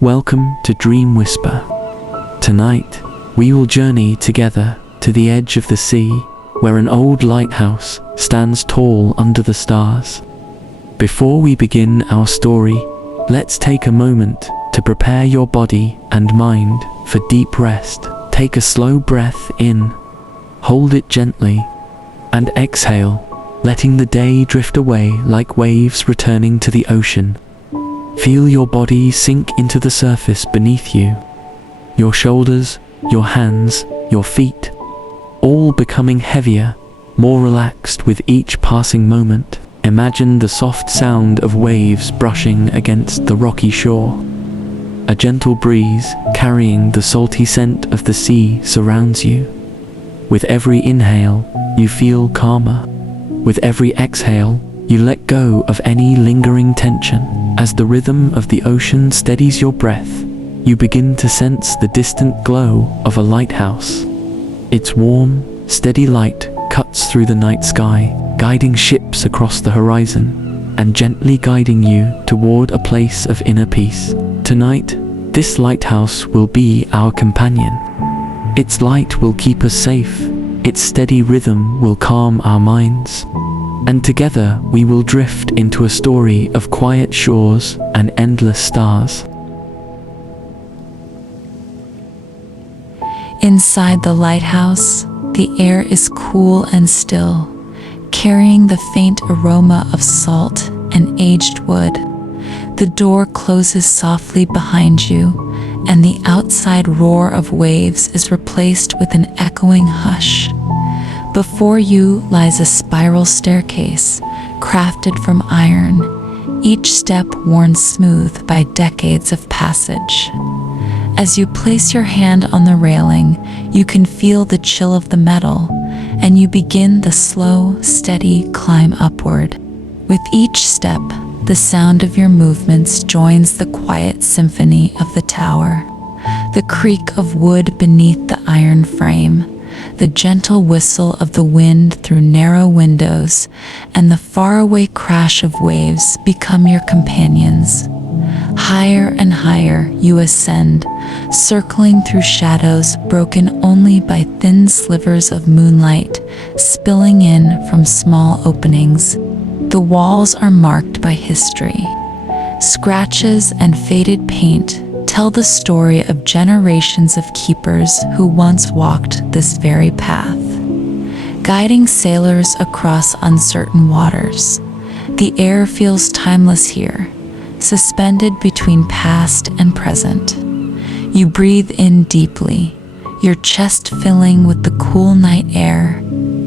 Welcome to Dream Whisper. Tonight, we will journey together to the edge of the sea, where an old lighthouse stands tall under the stars. Before we begin our story, let's take a moment to prepare your body and mind for deep rest. Take a slow breath in, hold it gently, and exhale, letting the day drift away like waves returning to the ocean. Feel your body sink into the surface beneath you. Your shoulders, your hands, your feet, all becoming heavier, more relaxed with each passing moment. Imagine the soft sound of waves brushing against the rocky shore. A gentle breeze carrying the salty scent of the sea surrounds you. With every inhale, you feel calmer. With every exhale, you let go of any lingering tension. As the rhythm of the ocean steadies your breath, you begin to sense the distant glow of a lighthouse. Its warm, steady light cuts through the night sky, guiding ships across the horizon and gently guiding you toward a place of inner peace. Tonight, this lighthouse will be our companion. Its light will keep us safe, its steady rhythm will calm our minds, and together we will drift into a story of quiet shores and endless stars. Inside the lighthouse, the air is cool and still, carrying the faint aroma of salt and aged wood. The door closes softly behind you, and the outside roar of waves is replaced with an echoing hush. Before you lies a spiral staircase, crafted from iron, each step worn smooth by decades of passage. As you place your hand on the railing, you can feel the chill of the metal, and you begin the slow, steady climb upward. With each step, the sound of your movements joins the quiet symphony of the tower. The creak of wood beneath the iron frame, the gentle whistle of the wind through narrow windows, and the faraway crash of waves become your companions. Higher and higher you ascend, circling through shadows broken only by thin slivers of moonlight spilling in from small openings. The walls are marked by history. Scratches and faded paint tell the story of generations of keepers who once walked this very path, guiding sailors across uncertain waters. The air feels timeless here, suspended between past and present. You breathe in deeply, your chest filling with the cool night air,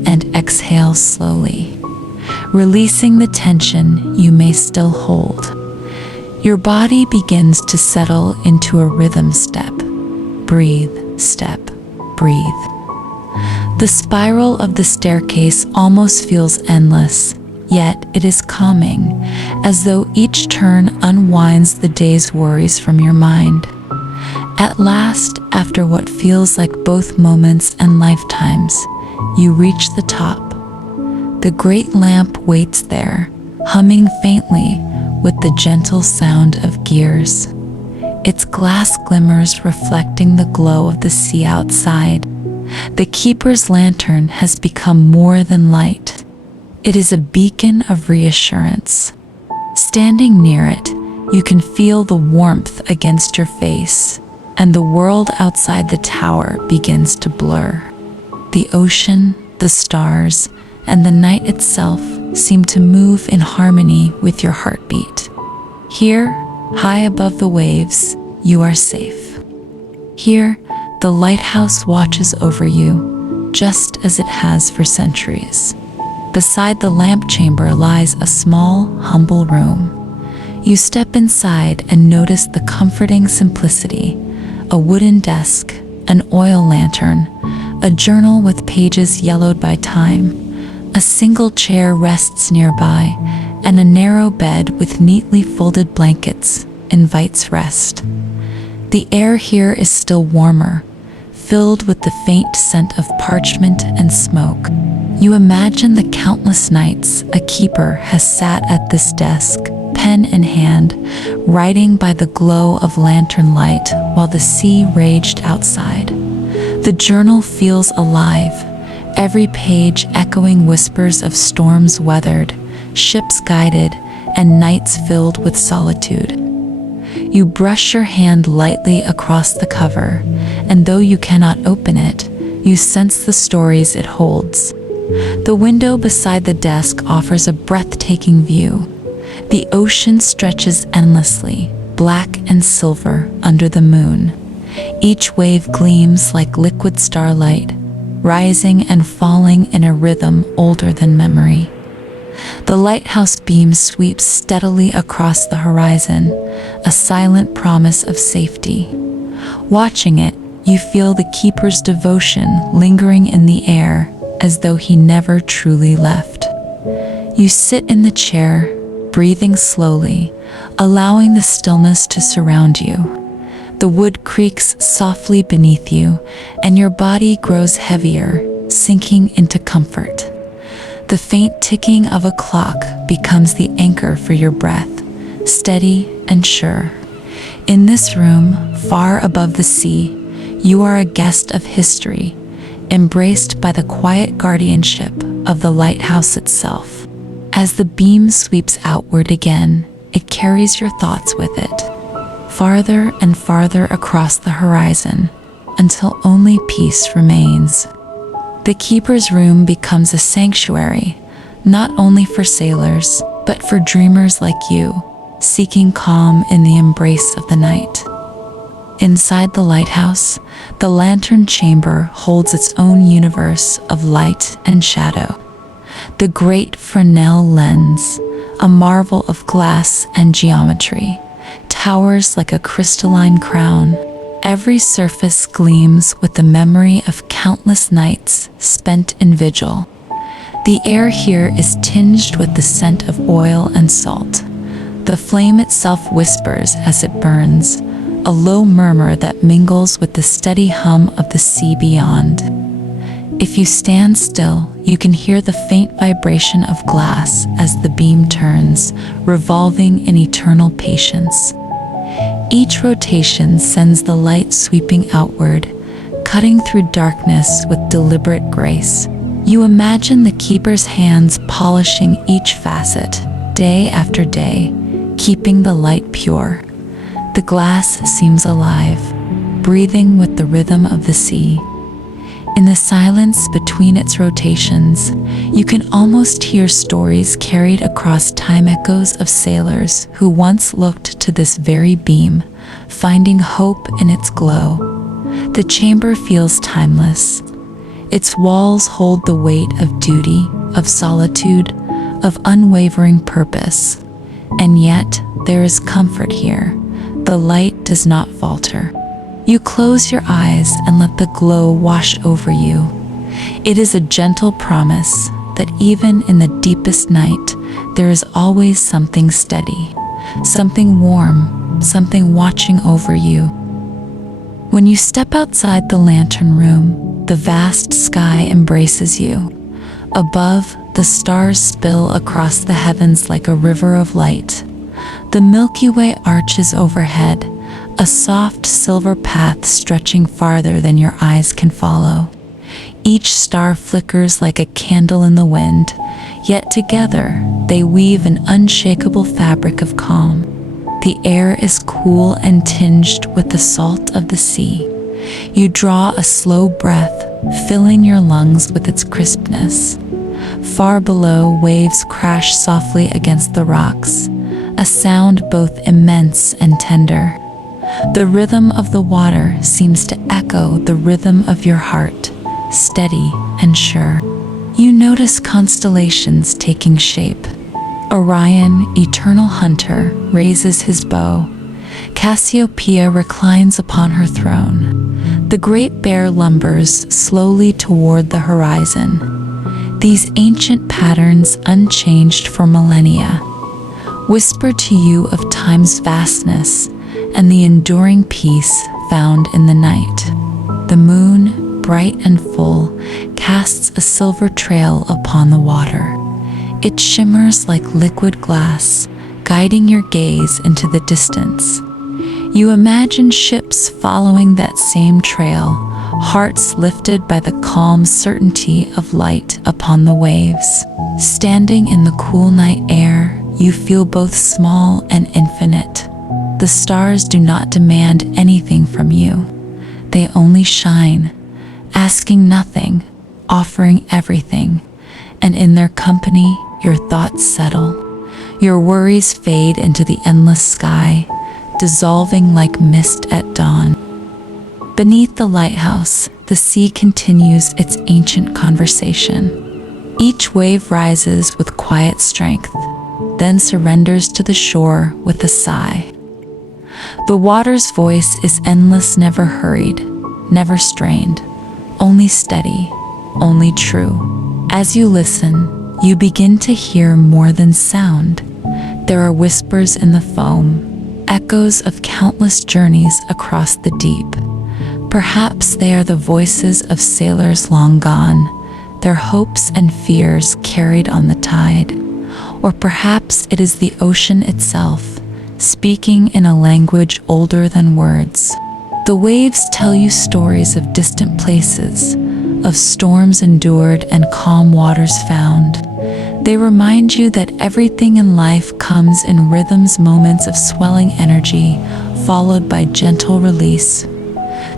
and exhale slowly, releasing the tension you may still hold. Your body begins to settle into a rhythm step. Breathe, step, breathe. The spiral of the staircase almost feels endless, yet it is calming, as though each turn unwinds the day's worries from your mind. At last, after what feels like both moments and lifetimes, you reach the top. The great lamp waits there, humming faintly with the gentle sound of gears. Its glass glimmers reflecting the glow of the sea outside. The keeper's lantern has become more than light. It is a beacon of reassurance. Standing near it, you can feel the warmth against your face, and the world outside the tower begins to blur. The ocean, the stars, and the night itself seem to move in harmony with your heartbeat. Here, high above the waves, you are safe. Here, the lighthouse watches over you, just as it has for centuries. Beside the lamp chamber lies a small, humble room. You step inside and notice the comforting simplicity: a wooden desk, an oil lantern, a journal with pages yellowed by time. A single chair rests nearby, and a narrow bed with neatly folded blankets invites rest. The air here is still warmer, filled with the faint scent of parchment and smoke. You imagine the countless nights a keeper has sat at this desk, pen in hand, writing by the glow of lantern light while the sea raged outside. The journal feels alive, every page echoing whispers of storms weathered, ships guided, and nights filled with solitude. You brush your hand lightly across the cover, and though you cannot open it, you sense the stories it holds. The window beside the desk offers a breathtaking view. The ocean stretches endlessly, black and silver under the moon. Each wave gleams like liquid starlight, rising and falling in a rhythm older than memory. The lighthouse beam sweeps steadily across the horizon, a silent promise of safety. Watching it, you feel the keeper's devotion lingering in the air, as though he never truly left. You sit in the chair, breathing slowly, allowing the stillness to surround you. The wood creaks softly beneath you, and your body grows heavier, sinking into comfort. The faint ticking of a clock becomes the anchor for your breath, steady and sure. In this room, far above the sea, you are a guest of history, embraced by the quiet guardianship of the lighthouse itself. As the beam sweeps outward again, it carries your thoughts with it, farther and farther across the horizon, until only peace remains. The keeper's room becomes a sanctuary, not only for sailors, but for dreamers like you, seeking calm in the embrace of the night. Inside the lighthouse, the lantern chamber holds its own universe of light and shadow. The great Fresnel lens, a marvel of glass and geometry, towers like a crystalline crown. Every surface gleams with the memory of countless nights spent in vigil. The air here is tinged with the scent of oil and salt. The flame itself whispers as it burns, a low murmur that mingles with the steady hum of the sea beyond. If you stand still, you can hear the faint vibration of glass as the beam turns, revolving in eternal patience. Each rotation sends the light sweeping outward, cutting through darkness with deliberate grace. You imagine the keeper's hands polishing each facet, day after day, keeping the light pure. The glass seems alive, breathing with the rhythm of the sea. In the silence between its rotations, you can almost hear stories carried across time, echoes of sailors who once looked to this very beam, finding hope in its glow. The chamber feels timeless. Its walls hold the weight of duty, of solitude, of unwavering purpose. And yet, there is comfort here. The light does not falter. You close your eyes and let the glow wash over you. It is a gentle promise that even in the deepest night, there is always something steady, something warm, something watching over you. When you step outside the lantern room, the vast sky embraces you. Above, the stars spill across the heavens like a river of light. The Milky Way arches overhead, a soft silver path stretching farther than your eyes can follow. Each star flickers like a candle in the wind, yet together they weave an unshakable fabric of calm. The air is cool and tinged with the salt of the sea. You draw a slow breath, filling your lungs with its crispness. Far below, waves crash softly against the rocks, a sound both immense and tender. The rhythm of the water seems to echo the rhythm of your heart, steady and sure. You notice constellations taking shape. Orion, eternal hunter, raises his bow. Cassiopeia reclines upon her throne. The Great Bear lumbers slowly toward the horizon. These ancient patterns, unchanged for millennia, whisper to you of time's vastness and the enduring peace found in the night. The moon, bright and full, casts a silver trail upon the water. It shimmers like liquid glass, guiding your gaze into the distance. You imagine ships following that same trail, hearts lifted by the calm certainty of light upon the waves. Standing in the cool night air, you feel both small and infinite. The stars do not demand anything from you. They only shine, asking nothing, offering everything. And in their company, your thoughts settle. Your worries fade into the endless sky, dissolving like mist at dawn. Beneath the lighthouse, the sea continues its ancient conversation. Each wave rises with quiet strength, then surrenders to the shore with a sigh. The water's voice is endless, never hurried, never strained, only steady, only true. As you listen, you begin to hear more than sound. There are whispers in the foam, echoes of countless journeys across the deep. Perhaps they are the voices of sailors long gone, their hopes and fears carried on the tide. Or perhaps it is the ocean itself, speaking in a language older than words. The waves tell you stories of distant places, of storms endured and calm waters found. They remind you that everything in life comes in rhythms, moments of swelling energy, followed by gentle release.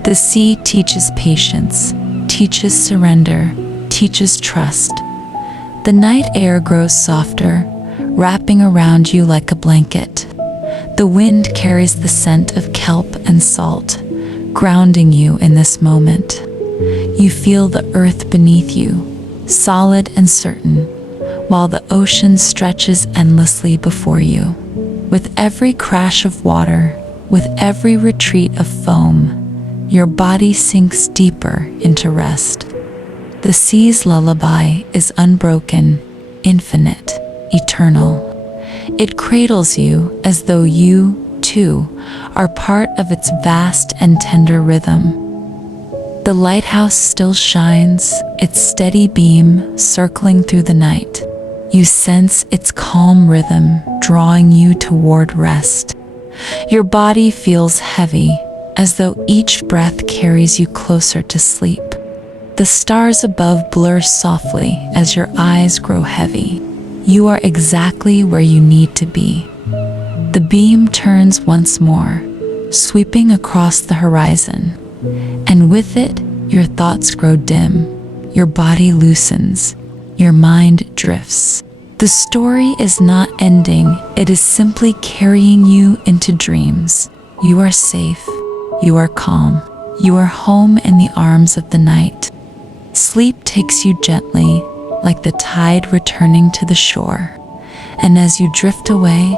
The sea teaches patience, teaches surrender, teaches trust. The night air grows softer, wrapping around you like a blanket. The wind carries the scent of kelp and salt, grounding you in this moment. You feel the earth beneath you, solid and certain, while the ocean stretches endlessly before you. With every crash of water, with every retreat of foam, your body sinks deeper into rest. The sea's lullaby is unbroken, infinite, eternal. It cradles you as though you, too, are part of its vast and tender rhythm. The lighthouse still shines, its steady beam circling through the night. You sense its calm rhythm drawing you toward rest. Your body feels heavy, as though each breath carries you closer to sleep. The stars above blur softly as your eyes grow heavy. You are exactly where you need to be. The beam turns once more, sweeping across the horizon. And with it, your thoughts grow dim, your body loosens, your mind drifts. The story is not ending, it is simply carrying you into dreams. You are safe, you are calm, you are home in the arms of the night. Sleep takes you gently, like the tide returning to the shore. And as you drift away,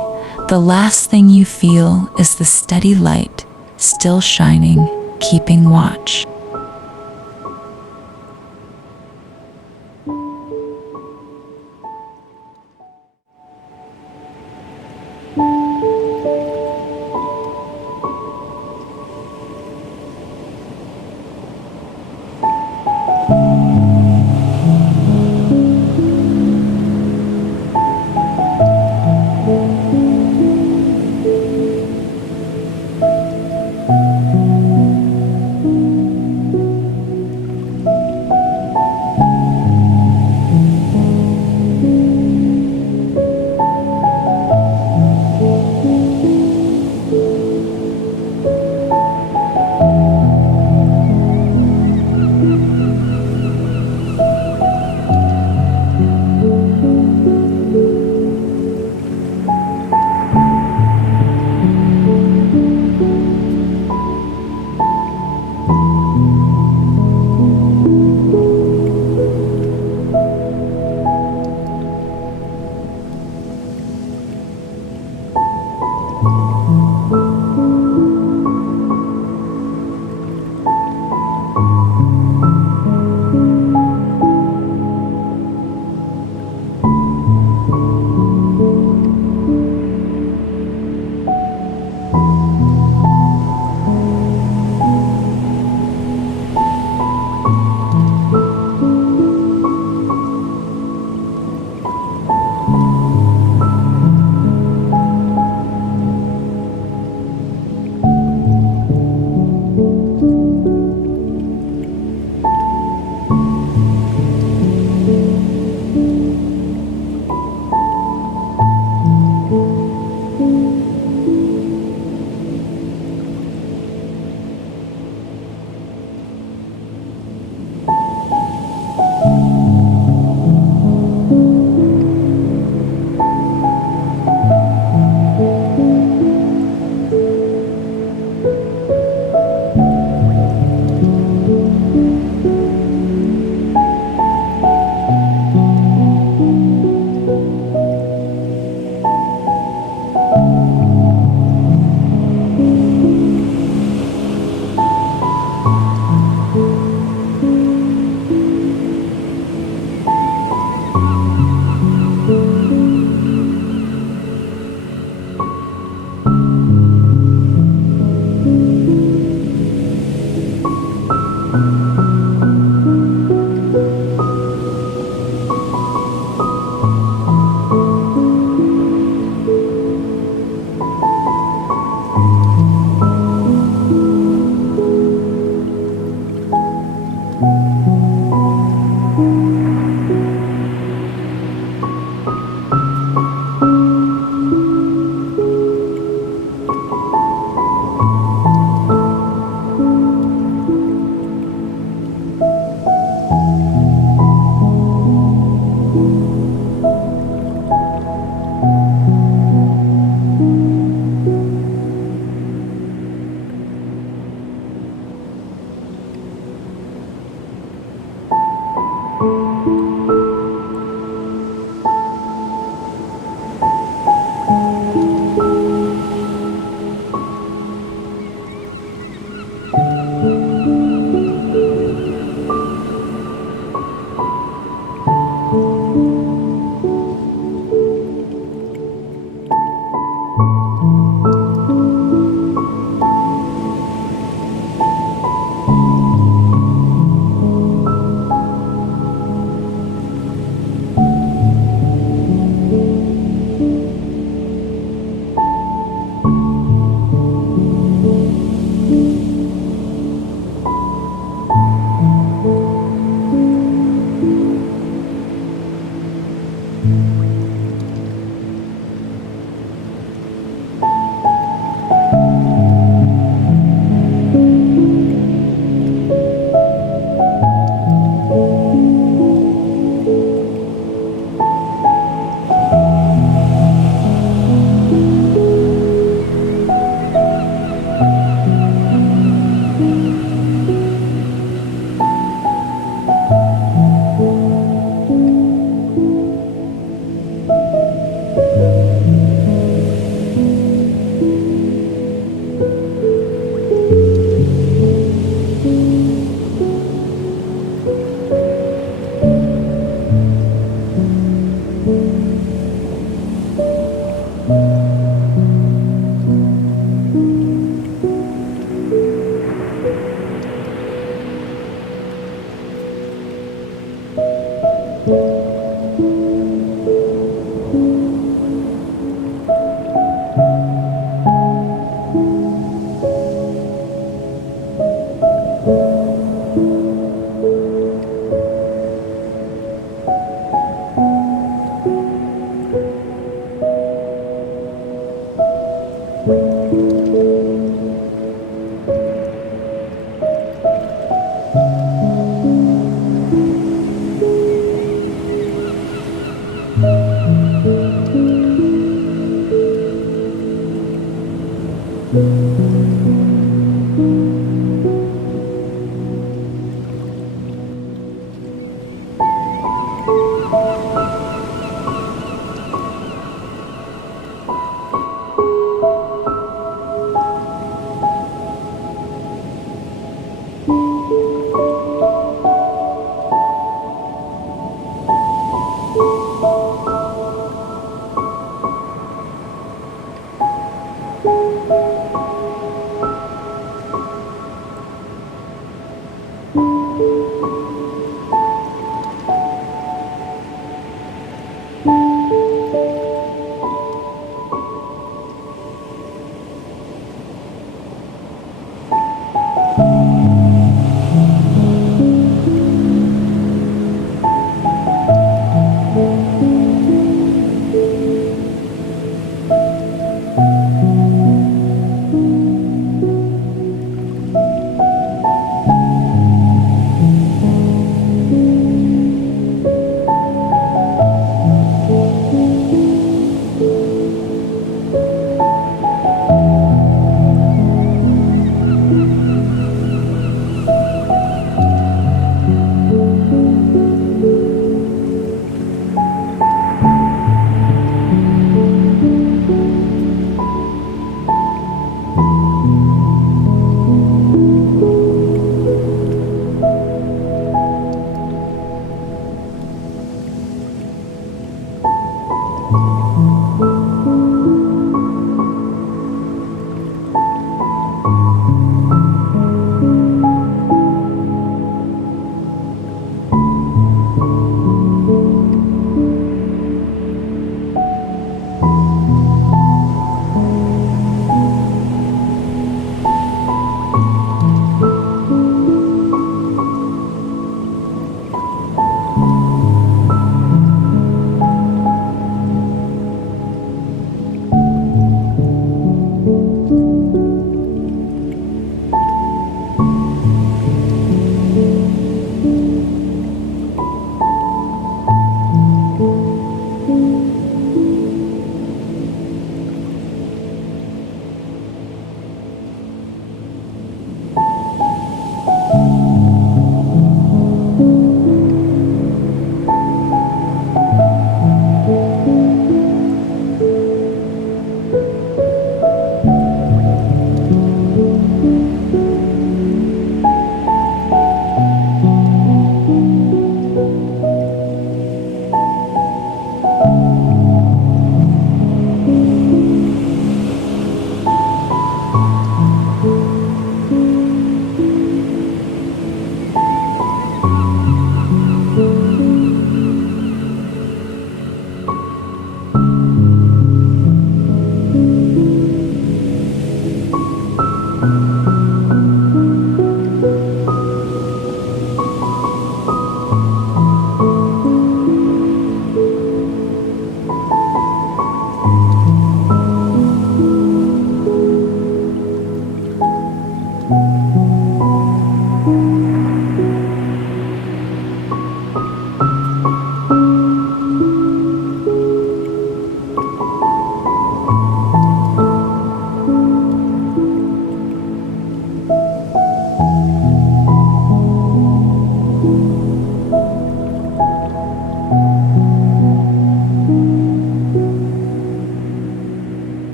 the last thing you feel is the steady light, still shining, keeping watch.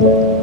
you.